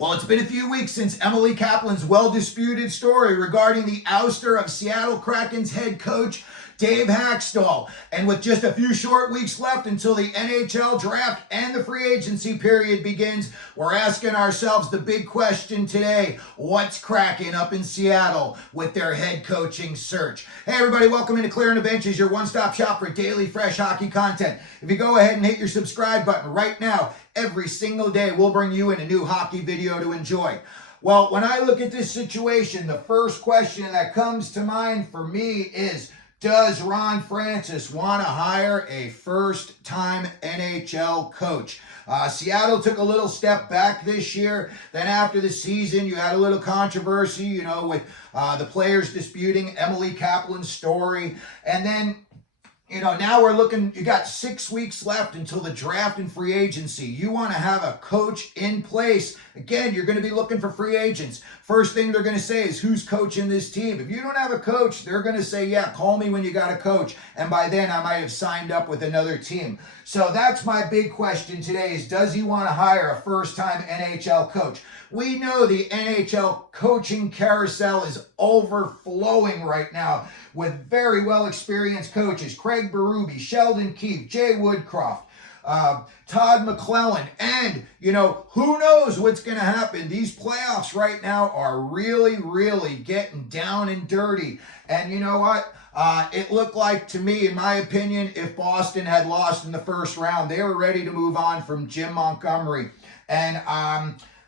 Well, it's been a few weeks since Emily Kaplan's well-disputed story regarding the ouster of Seattle Kraken's head coach, Dave Hakstol. And with just a few short weeks left until the NHL Draft and the free agency period begins, we're asking ourselves the big question today: what's cracking up in Seattle with their head coaching search? Hey everybody, welcome into Clearing the Benches, your one-stop shop for daily fresh hockey content. If you go ahead and hit your subscribe button right now, every single day we'll bring you in a new hockey video to enjoy. Well, when I look at this situation, the first question that comes to mind for me is, does Ron Francis want to hire a first-time NHL coach? Seattle took a little step back this year. Then after the season, you had a little controversy, with the players disputing Emily Kaplan's story. And then, now we're looking, you got 6 weeks left until the draft and free agency. You want to have a coach in place. Again, you're going to be looking for free agents. First thing they're going to say is, who's coaching this team? If you don't have a coach, they're going to say, yeah, call me when you got a coach. And by then I might have signed up with another team. So that's my big question today is, does he want to hire a first-time NHL coach? We know the NHL coaching carousel is overflowing right now with very well-experienced coaches: Craig Berube, Sheldon Keefe, Jay Woodcroft, Todd Mclellan, and, who knows what's going to happen. These playoffs right now are really, really getting down and dirty. And you know what? It looked like, to me, in my opinion, if Boston had lost in the first round, they were ready to move on from Jim Montgomery. And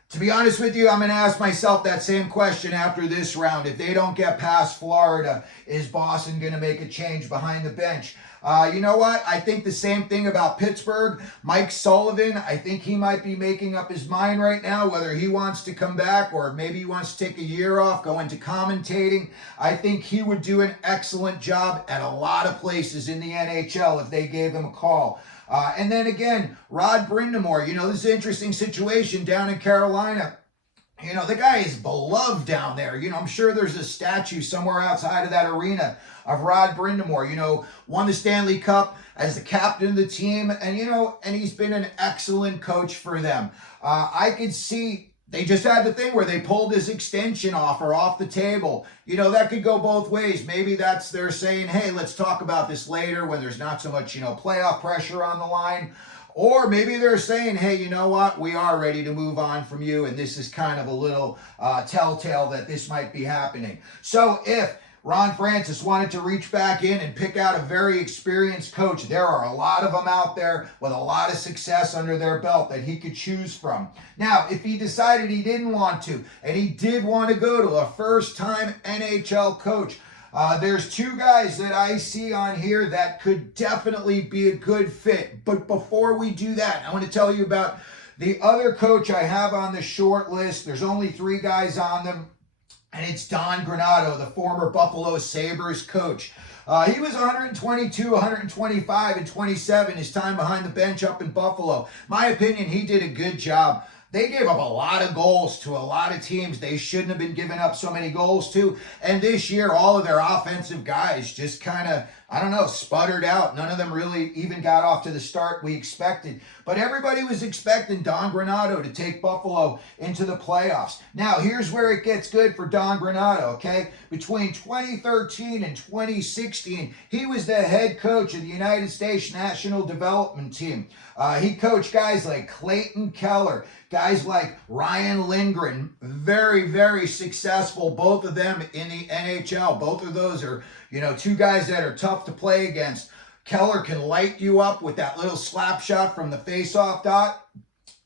to be honest with you, I'm going to ask myself that same question after this round. If they don't get past Florida, is Boston going to make a change behind the bench? You know what? I think the same thing about Pittsburgh. Mike Sullivan, I think he might be making up his mind right now whether he wants to come back or maybe he wants to take a year off, go into commentating. I think he would do an excellent job at a lot of places in the NHL if they gave him a call. And then again, Rod Brind'Amour, this is an interesting situation down in Carolina. The guy is beloved down there. I'm sure there's a statue somewhere outside of that arena of Rod Brind'Amour. Won the Stanley Cup as the captain of the team, and he's been an excellent coach for them. I could see they just had the thing where they pulled his extension offer off the table. That could go both ways. Maybe they're saying, hey, let's talk about this later when there's not so much, playoff pressure on the line. Or maybe they're saying, hey, you know what? We are ready to move on from you, and this is kind of a little telltale that this might be happening. So if Ron Francis wanted to reach back in and pick out a very experienced coach, there are a lot of them out there with a lot of success under their belt that he could choose from. Now, if he decided he didn't want to, and he did want to go to a first-time NHL coach, there's two guys that I see on here that could definitely be a good fit. But before we do that, I want to tell you about the other coach I have on the short list. There's only 3 guys on them, and it's Don Granato, the former Buffalo Sabres coach. He was 122, 125, and 27 his time behind the bench up in Buffalo. My opinion, he did a good job. They gave up a lot of goals to a lot of teams they shouldn't have been giving up so many goals to. And this year, all of their offensive guys just kind of, sputtered out. None of them really even got off to the start we expected. But everybody was expecting Don Granato to take Buffalo into the playoffs. Now, here's where it gets good for Don Granato, okay? Between 2013 and 2016, he was the head coach of the United States National Development Team. He coached guys like Clayton Keller, guys like Ryan Lindgren, very, very successful, both of them in the NHL. Both of those are, 2 guys that are tough to play against. Keller can light you up with that little slap shot from the face-off dot.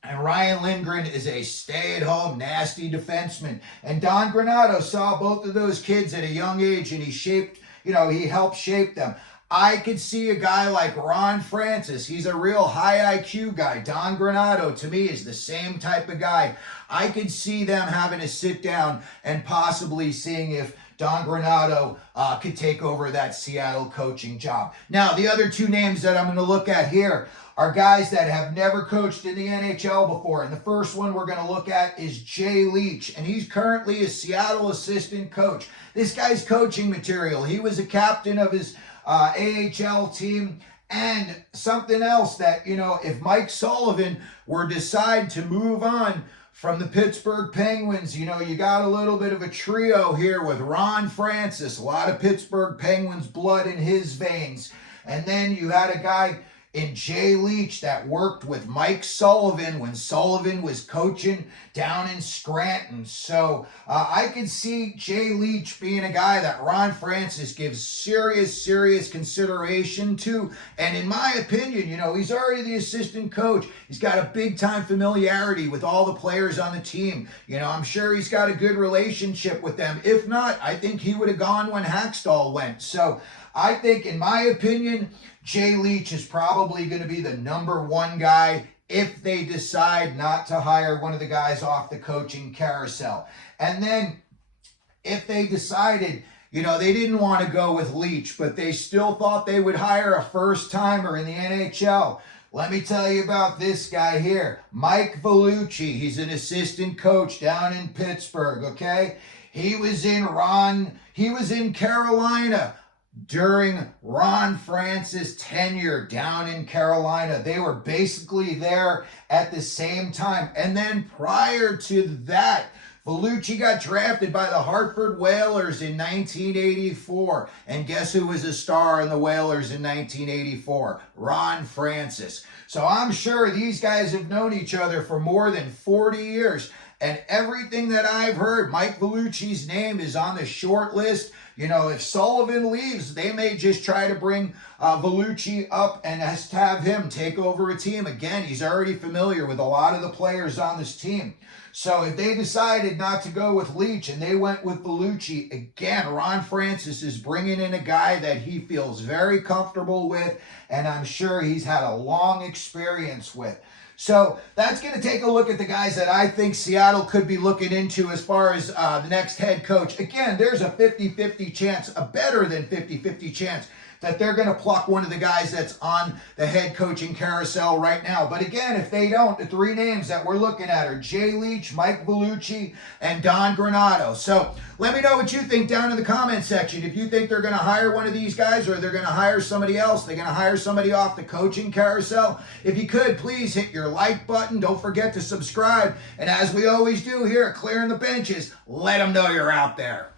And Ryan Lindgren is a stay-at-home, nasty defenseman. And Don Granato saw both of those kids at a young age, and he helped shape them. I could see a guy like Ron Francis. He's a real high IQ guy. Don Granato, to me, is the same type of guy. I could see them having to sit down and possibly seeing if Don Granato could take over that Seattle coaching job. Now, the other 2 names that I'm going to look at here are guys that have never coached in the NHL before. And the first one we're going to look at is Jay Leach, and he's currently a Seattle assistant coach. This guy's coaching material. He was a captain of his AHL team. And something else that, if Mike Sullivan were to decide to move on from the Pittsburgh Penguins, you know, you got a little bit of a trio here with Ron Francis, a lot of Pittsburgh Penguins blood in his veins. And then you had a guy in Jay Leach that worked with Mike Sullivan when Sullivan was coaching down in Scranton. So I could see Jay Leach being a guy that Ron Francis gives serious consideration to. And in my opinion, you know, he's already the assistant coach. He's got a big time familiarity with all the players on the team. You know, I'm sure he's got a good relationship with them. If not, I think he would have gone when Hakstol went. So I think, in my opinion, Jay Leach is probably going to be the #1 guy if they decide not to hire one of the guys off the coaching carousel. And then if they decided, you know, they didn't want to go with Leach, but they still thought they would hire a first-timer in the NHL, let me tell you about this guy here, Mike Vellucci. He's an assistant coach down in Pittsburgh, okay? He was in Carolina during Ron Francis' tenure down in Carolina. They were basically there at the same time. And then prior to that, Vellucci got drafted by the Hartford Whalers in 1984. And guess who was a star in the Whalers in 1984? Ron Francis. So I'm sure these guys have known each other for more than 40 years. And everything that I've heard, Mike Vellucci's name is on the short list. You know, if Sullivan leaves, they may just try to bring Vellucci up and have him take over a team. Again, he's already familiar with a lot of the players on this team. So if they decided not to go with Leach and they went with Vellucci, again, Ron Francis is bringing in a guy that he feels very comfortable with, and I'm sure he's had a long experience with. So that's going to take a look at the guys that I think Seattle could be looking into as far as the next head coach. Again, there's a 50-50 chance, a better than 50-50 chance, that they're going to pluck one of the guys that's on the head coaching carousel right now. But again, if they don't, the three names that we're looking at are Jay Leach, Mike Vellucci, and Don Granato. So let me know what you think down in the comment section. If you think they're going to hire one of these guys or they're going to hire somebody else, they're going to hire somebody off the coaching carousel. If you could, please hit your like button. Don't forget to subscribe. And as we always do here at Clearing the Benches, let them know you're out there.